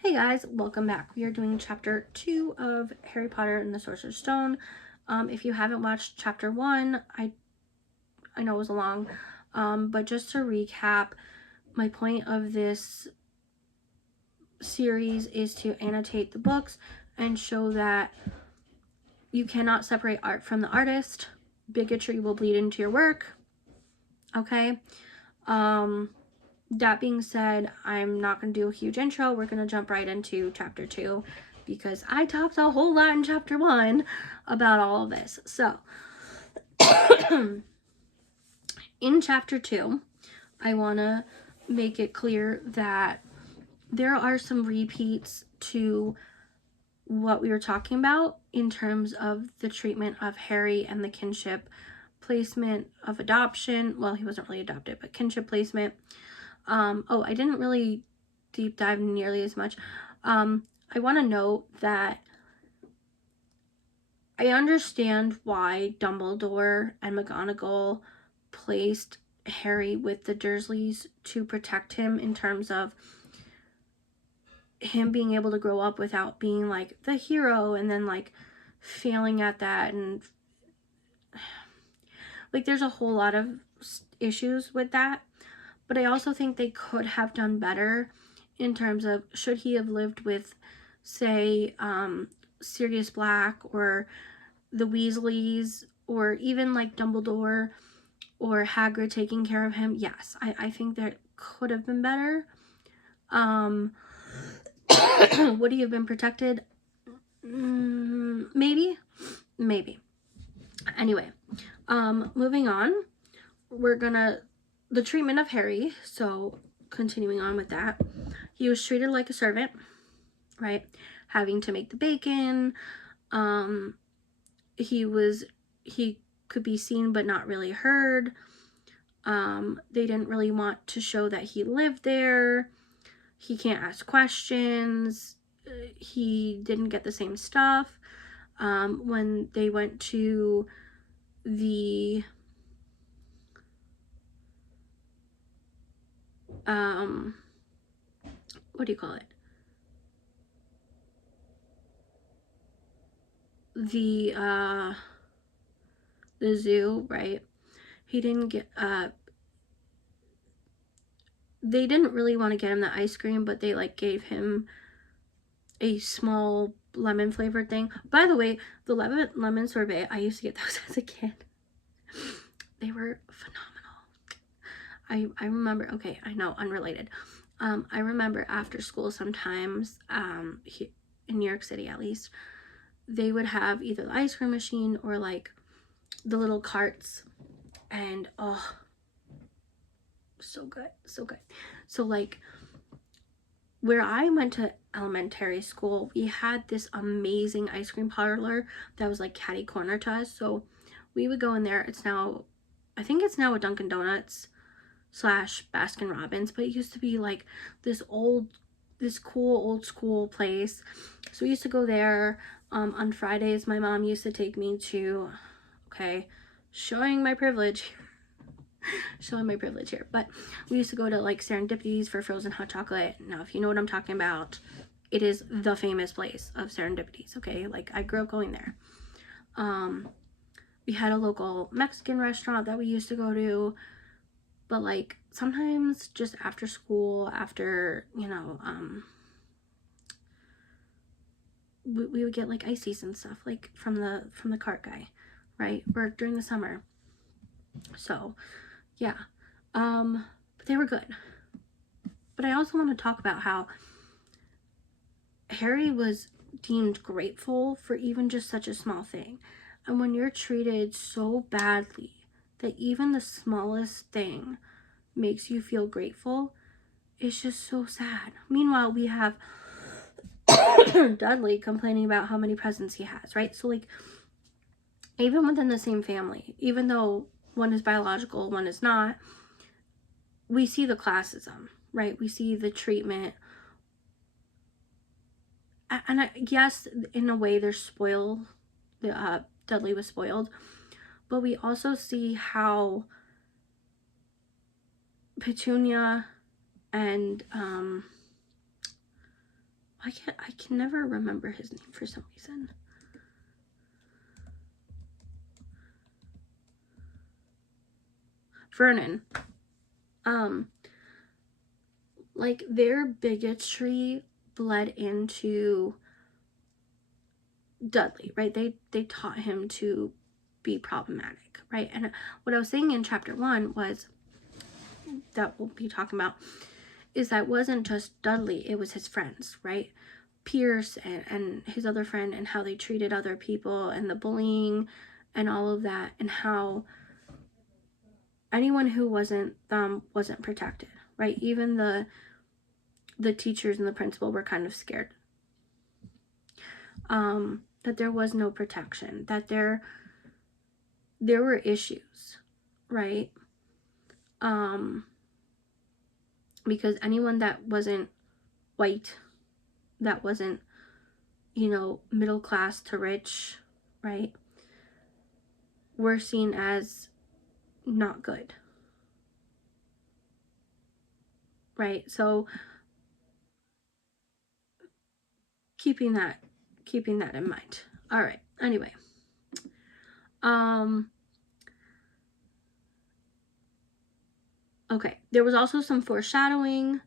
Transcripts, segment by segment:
Hey guys, welcome back. We are doing chapter 2 of Harry Potter and the Sorcerer's Stone. If you haven't watched chapter 1, I know it was long, but just to recap, my point of this series is to annotate the books and show that you cannot separate art from the artist. Bigotry will bleed into your work. Okay? That being said, I'm not going to do a huge intro. We're going to jump right into chapter 2 because I talked a whole lot in chapter 1 about all of this. So, in chapter 2, I want to make it clear that there are some repeats to what we were talking about in terms of the treatment of Harry and the kinship placement of adoption. Well, he wasn't really adopted, but kinship placement. I didn't really deep dive nearly as much. I want to note that I understand why Dumbledore and McGonagall placed Harry with the Dursleys to protect him in terms of him being able to grow up without being like the hero and then like failing at that, and like there's a whole lot of issues with that. But I also think they could have done better in terms of should he have lived with, say, Sirius Black or the Weasleys or even like Dumbledore or Hagrid taking care of him. Yes, I think that could have been better. Would he have been protected? Maybe. Anyway, moving on. The treatment of Harry. So continuing on with that, he was treated like a servant, right? Having to make the bacon. He could be seen but not really heard. They didn't really want to show that he lived there. He can't ask questions. He didn't get the same stuff. When they went to the what do you call it? The zoo, right? He didn't get they didn't really want to get him the ice cream, but they like gave him a small lemon flavored thing. By the way, the lemon sorbet, I used to get those as a kid. They were phenomenal. I remember, okay, I know, unrelated. I remember after school sometimes, in New York City at least, they would have either the ice cream machine or like the little carts, and oh, so good. So like where I went to elementary school, we had this amazing ice cream parlor that was like catty corner to us. So we would go in there. I think it's now a Dunkin' Donuts / Baskin Robbins, but it used to be like this cool old school place. So we used to go there. On Fridays, my mom used to take me to, showing my privilege here, but we used to go to like Serendipity's for frozen hot chocolate. Now, if you know what I'm talking about, it is the famous place of Serendipity's. Okay, like I grew up going there. We had a local Mexican restaurant that we used to go to, but like sometimes just after school, after we would get like ices and stuff like from the cart guy, right? Or during the summer. So yeah, but they were good. But I also want to talk about how Harry was deemed grateful for even just such a small thing. And when you're treated so badly that even the smallest thing makes you feel grateful, it's just so sad. Meanwhile, we have Dudley complaining about how many presents he has, right? So like, even within the same family, even though one is biological, one is not, we see the classism, right? We see the treatment. And yes, in a way, they're spoiled. Dudley was spoiled. But we also see how Petunia and I can never remember his name for some reason. Vernon. Like, their bigotry bled into Dudley, right? They taught him to be problematic, right? And what I was saying in chapter 1 was, that we'll be talking about, is that it wasn't just Dudley, it was his friends, right? Pierce and his other friend, and how they treated other people, and the bullying and all of that, and how anyone who wasn't them wasn't protected, right? Even the teachers and the principal were kind of scared. That there was no protection, that there were issues, right? Because anyone that wasn't white, that wasn't, middle class to rich, right, were seen as not good, right? So keeping that in mind. All right, anyway, okay, there was also some foreshadowing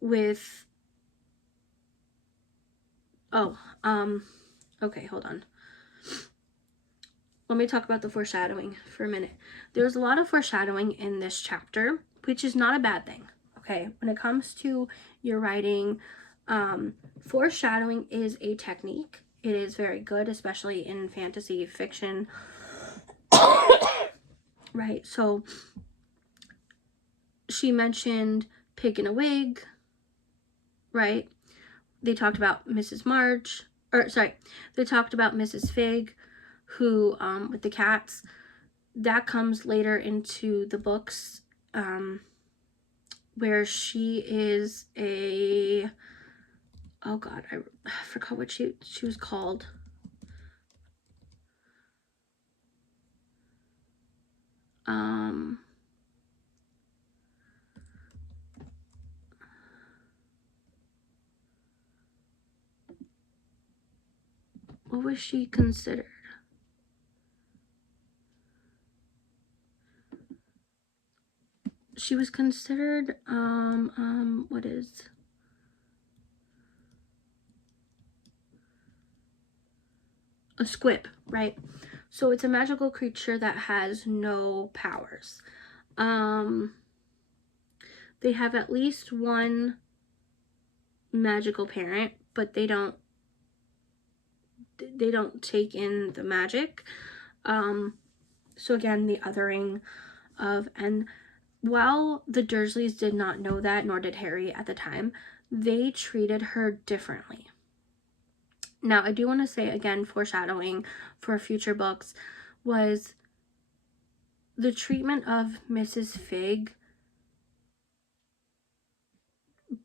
with okay, hold on. Let me talk about the foreshadowing for a minute. There's a lot of foreshadowing in this chapter, which is not a bad thing, okay? When it comes to your writing, foreshadowing is a technique. It is very good, especially in fantasy fiction, right? So she mentioned pig in a wig, right? They talked about Mrs. March, they talked about Mrs. Fig, who, with the cats. That comes later into the books, where she is a, oh god, I forgot what she was called. What was she considered? She was considered, what is? A squib, right? So it's a magical creature that has no powers. They have at least one magical parent, but they don't take in the magic. So again, the othering of, and while the Dursleys did not know that, nor did Harry at the time, they treated her differently. Now, I do want to say, again, foreshadowing for future books, was the treatment of Mrs. Fig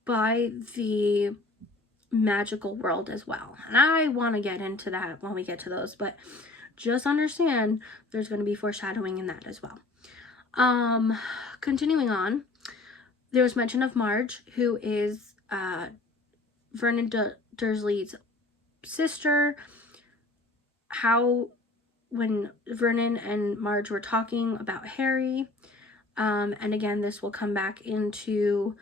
by the magical world as well. And I want to get into that when we get to those, but just understand there's going to be foreshadowing in that as well. Continuing on, there was mention of Marge, who is Vernon Dursley's sister. How, when Vernon and Marge were talking about Harry, and again, this will come back into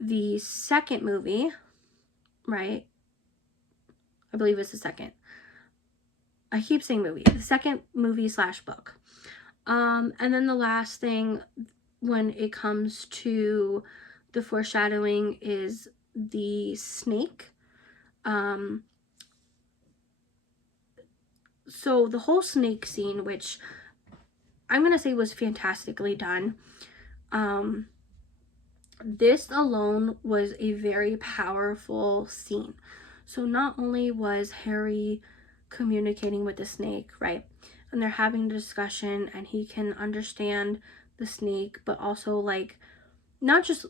the second movie, right? I believe it's the second. I keep saying movie. The second movie / book. And then the last thing when it comes to the foreshadowing is the snake. So the whole snake scene, which I'm going to say was fantastically done. This alone was a very powerful scene. So not only was Harry communicating with the snake, right? And they're having a discussion and he can understand the snake, but also like not just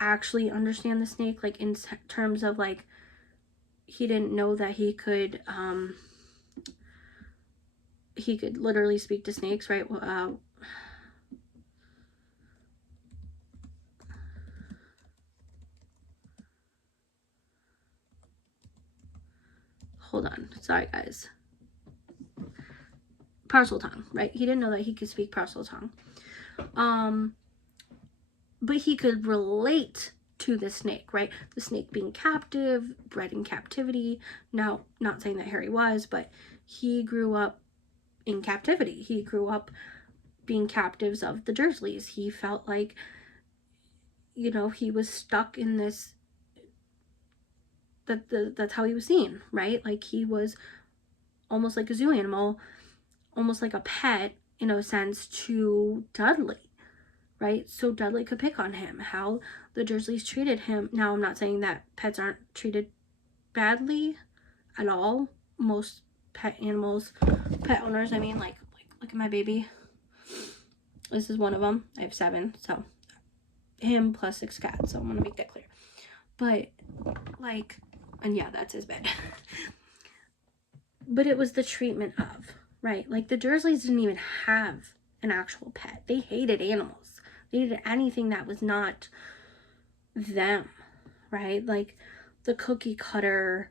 actually understand the snake, like in terms of like he didn't know that he could literally speak to snakes, right? hold on, sorry guys, Parseltongue, right? He didn't know that he could speak Parseltongue. But he could relate to the snake, right? The snake being captive, bred in captivity. Now, not saying that Harry was, but he grew up in captivity. He grew up being captives of the Dursleys. He felt like, you know, he was stuck in this, that's how he was seen, right? Like he was almost like a zoo animal, almost like a pet in a sense to Dudley, right? So Dudley could pick on him, how the Dursleys treated him. Now, I'm not saying that pets aren't treated badly at all. Most pet animals, pet owners, I mean, like look at my baby. This is one of them. I have 7, so him plus 6 cats, so I'm gonna make that clear. But like, and yeah, that's his bed. But it was the treatment of, right? Like the Dursleys didn't even have an actual pet. They hated animals. They hated anything that was not them, right? Like the cookie cutter,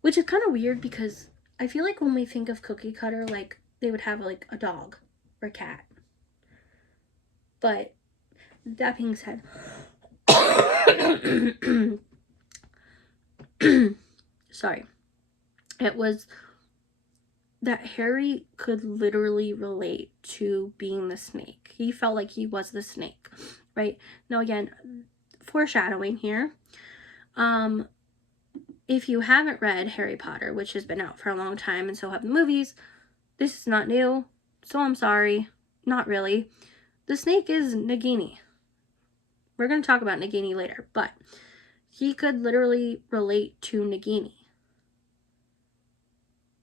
which is kind of weird because I feel like when we think of cookie cutter, like they would have like a dog or a cat. But that being said, sorry, it was that Harry could literally relate to being the snake. He felt like he was the snake, right? Now again, foreshadowing here. If you haven't read Harry Potter, which has been out for a long time, and so have the movies, this is not new, so I'm sorry. Not really. The snake is Nagini. We're going to talk about Nagini later, but he could literally relate to Nagini.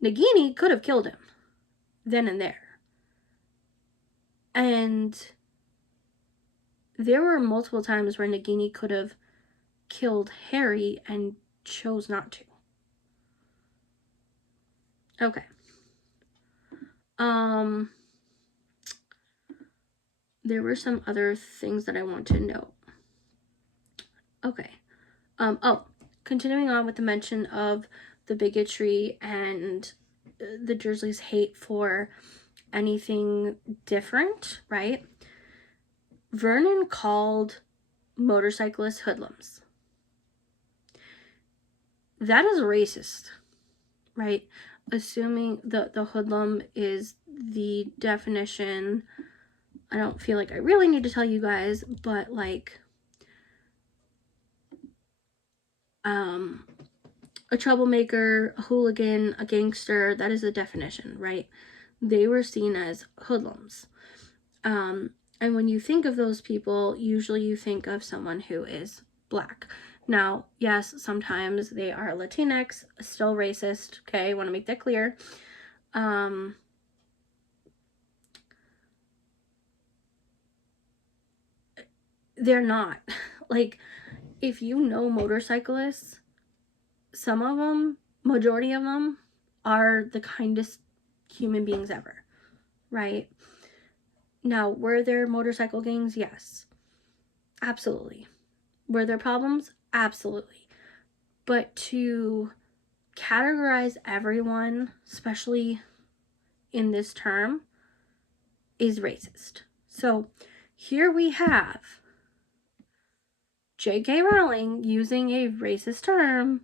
Nagini could have killed him then and there. And there were multiple times where Nagini could have killed Harry and chose not to. Okay. There were some other things that I want to note. Okay. Continuing on with the mention of the bigotry and the Dursleys' hate for anything different, right? Vernon called motorcyclists hoodlums. That is racist, right? Assuming the hoodlum is the definition. I don't feel like I really need to tell you guys, but like a troublemaker, a hooligan, a gangster, that is the definition, right? They were seen as hoodlums. And when you think of those people, usually you think of someone who is black. Now, yes, sometimes they are Latinx, still racist, okay? I want to make that clear. They're not. Like, if you know motorcyclists, some of them, majority of them, are the kindest human beings ever, right? Now, were there motorcycle gangs? Yes. Absolutely. Were there problems? Absolutely. But to categorize everyone, especially in this term, is racist. So here we have J.K. Rowling using a racist term.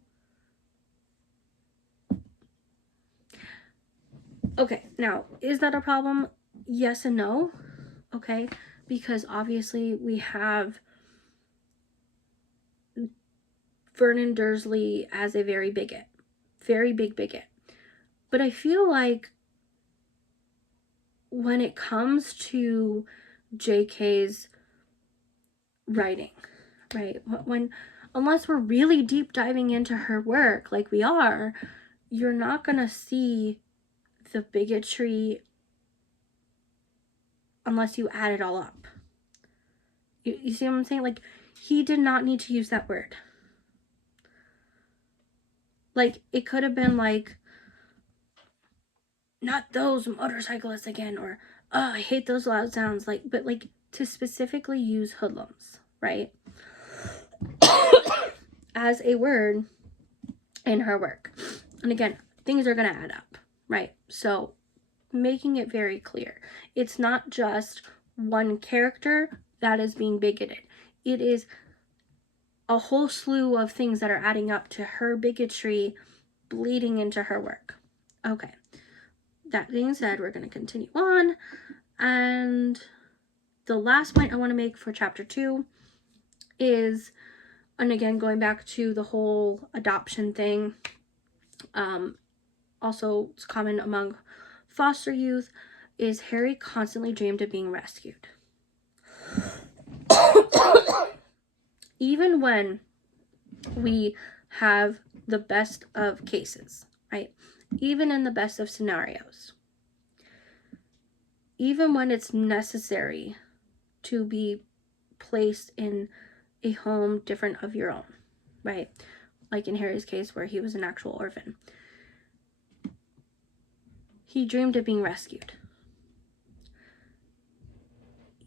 Okay, now, is that a problem? Yes and no. Okay, because obviously we have Vernon Dursley as a very big bigot. But I feel like when it comes to JK's writing, right, unless we're really deep diving into her work like we are, you're not gonna see the bigotry unless you add it all up. You see what I'm saying? Like, he did not need to use that word. Like, it could have been like, not those motorcyclists again, or, oh, I hate those loud sounds. Like, but like, to specifically use hoodlums, right? As a word in her work. And again, things are going to add up, right? So making it very clear. It's not just one character that is being bigoted. It is a whole slew of things that are adding up to her bigotry bleeding into her work. Okay. That being said, we're going to continue on. And the last point I want to make for chapter 2 is, and again, going back to the whole adoption thing, also it's common among foster youth, is Harry constantly dreamed of being rescued. Even when we have the best of cases, right? Even in the best of scenarios, even when it's necessary to be placed in a home different of your own, right? Like in Harry's case where he was an actual orphan. He dreamed of being rescued.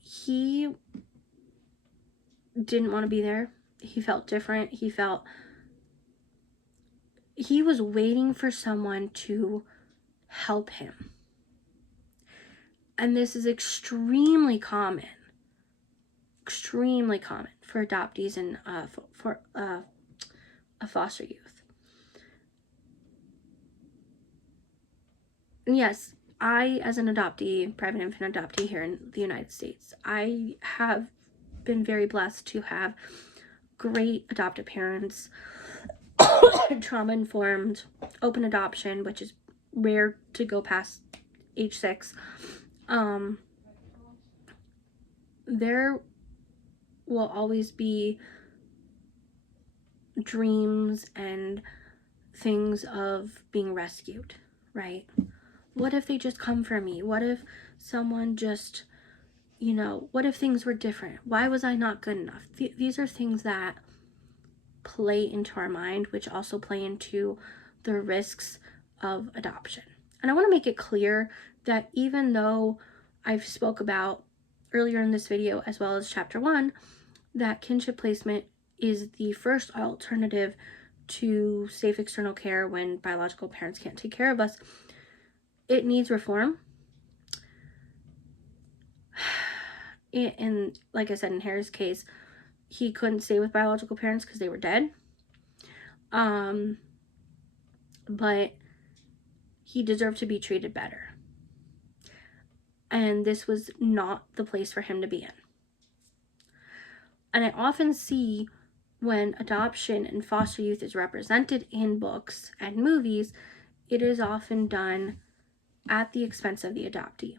He didn't want to be there. He felt different. He was waiting for someone to help him. And this is extremely common for adoptees and for foster youth. And yes, I, as an adoptee, private infant adoptee here in the United States, I have been very blessed to have great adoptive parents, trauma-informed, open adoption, which is rare to go past age 6. There will always be dreams and things of being rescued, right? What if they just come for me? What if someone just, what if things were different? Why was I not good enough? These are things that play into our mind, which also play into the risks of adoption. And I want to make it clear that even though I've spoke about earlier in this video, as well as chapter 1, that kinship placement is the first alternative to safe external care when biological parents can't take care of us, it needs reform. And like I said, in Harry's case, he couldn't stay with biological parents because they were dead. But he deserved to be treated better. And this was not the place for him to be in. And I often see when adoption and foster youth is represented in books and movies, it is often done at the expense of the adoptee,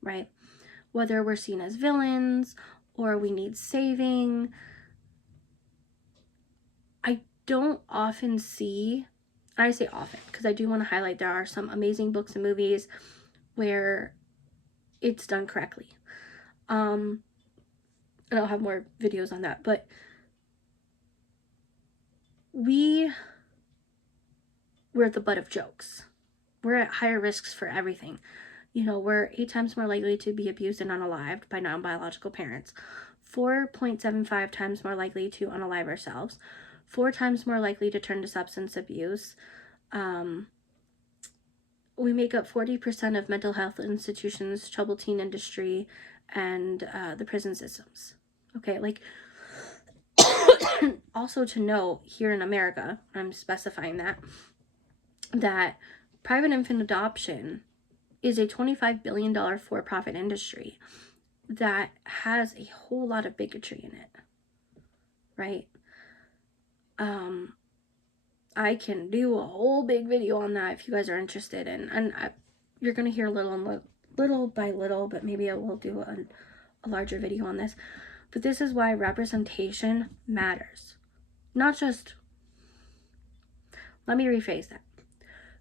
right? Whether we're seen as villains or we need saving. I don't often see, and I say often because I do want to highlight there are some amazing books and movies where it's done correctly. And I'll have more videos on that, but we're the butt of jokes. We're at higher risks for everything. We're 8 times more likely to be abused and unalived by non-biological parents, 4.75 times more likely to unalive ourselves, 4 times more likely to turn to substance abuse. We make up 40% of mental health institutions, troubled teen industry, and the prison systems. Okay, also to know here in America, I'm specifying that private infant adoption is a $25 billion for-profit industry that has a whole lot of bigotry in it, right? I can do a whole big video on that if you guys are interested, you're going to hear little by little, but maybe I will do a larger video on this. But this is why representation matters. Not just, let me rephrase that.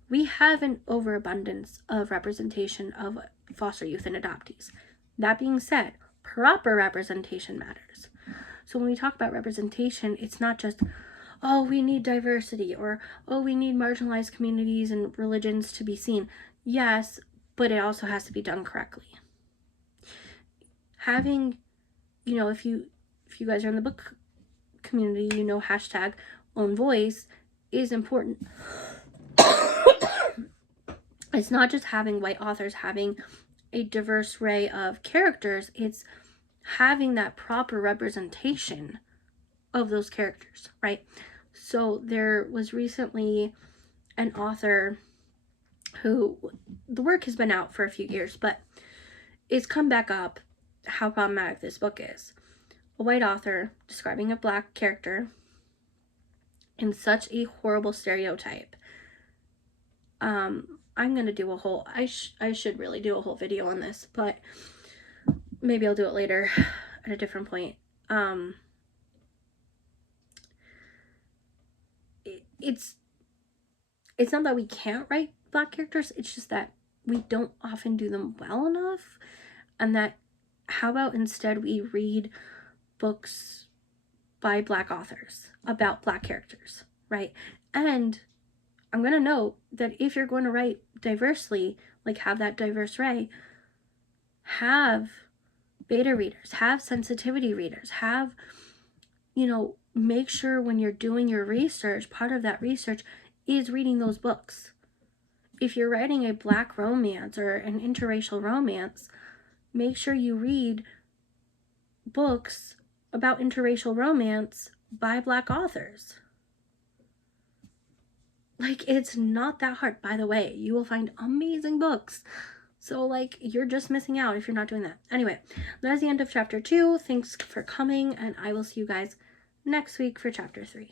We have an overabundance of representation of foster youth and adoptees. That being said, proper representation matters. So when we talk about representation, it's not just, oh, we need diversity, or, oh, we need marginalized communities and religions to be seen. Yes, but it also has to be done correctly. Having, if you guys are in the book community, hashtag own voice is important. it's not just having white authors having a diverse array of characters, it's having that proper representation of those characters, right? So there was recently an author who, the work has been out for a few years, but it's come back up how problematic this book is. A white author describing a black character in such a horrible stereotype. I'm gonna do a whole, I should really do a whole video on this, but maybe I'll do it later at a different point. It's not that we can't write black characters, it's just that we don't often do them well enough, and that how about instead we read books by black authors about black characters, right? And I'm going to note that if you're going to write diversely, like have that diverse array, have beta readers, have sensitivity readers, have, you know, make sure when you're doing your research, part of that research is reading those books. If you're writing a black romance or an interracial romance, make sure you read books about interracial romance by black authors. Like, it's not that hard. By the way, you will find amazing books. So, like, you're just missing out if you're not doing that. Anyway, that is the end of chapter 2. Thanks for coming, and I will see you guys next week for chapter 3.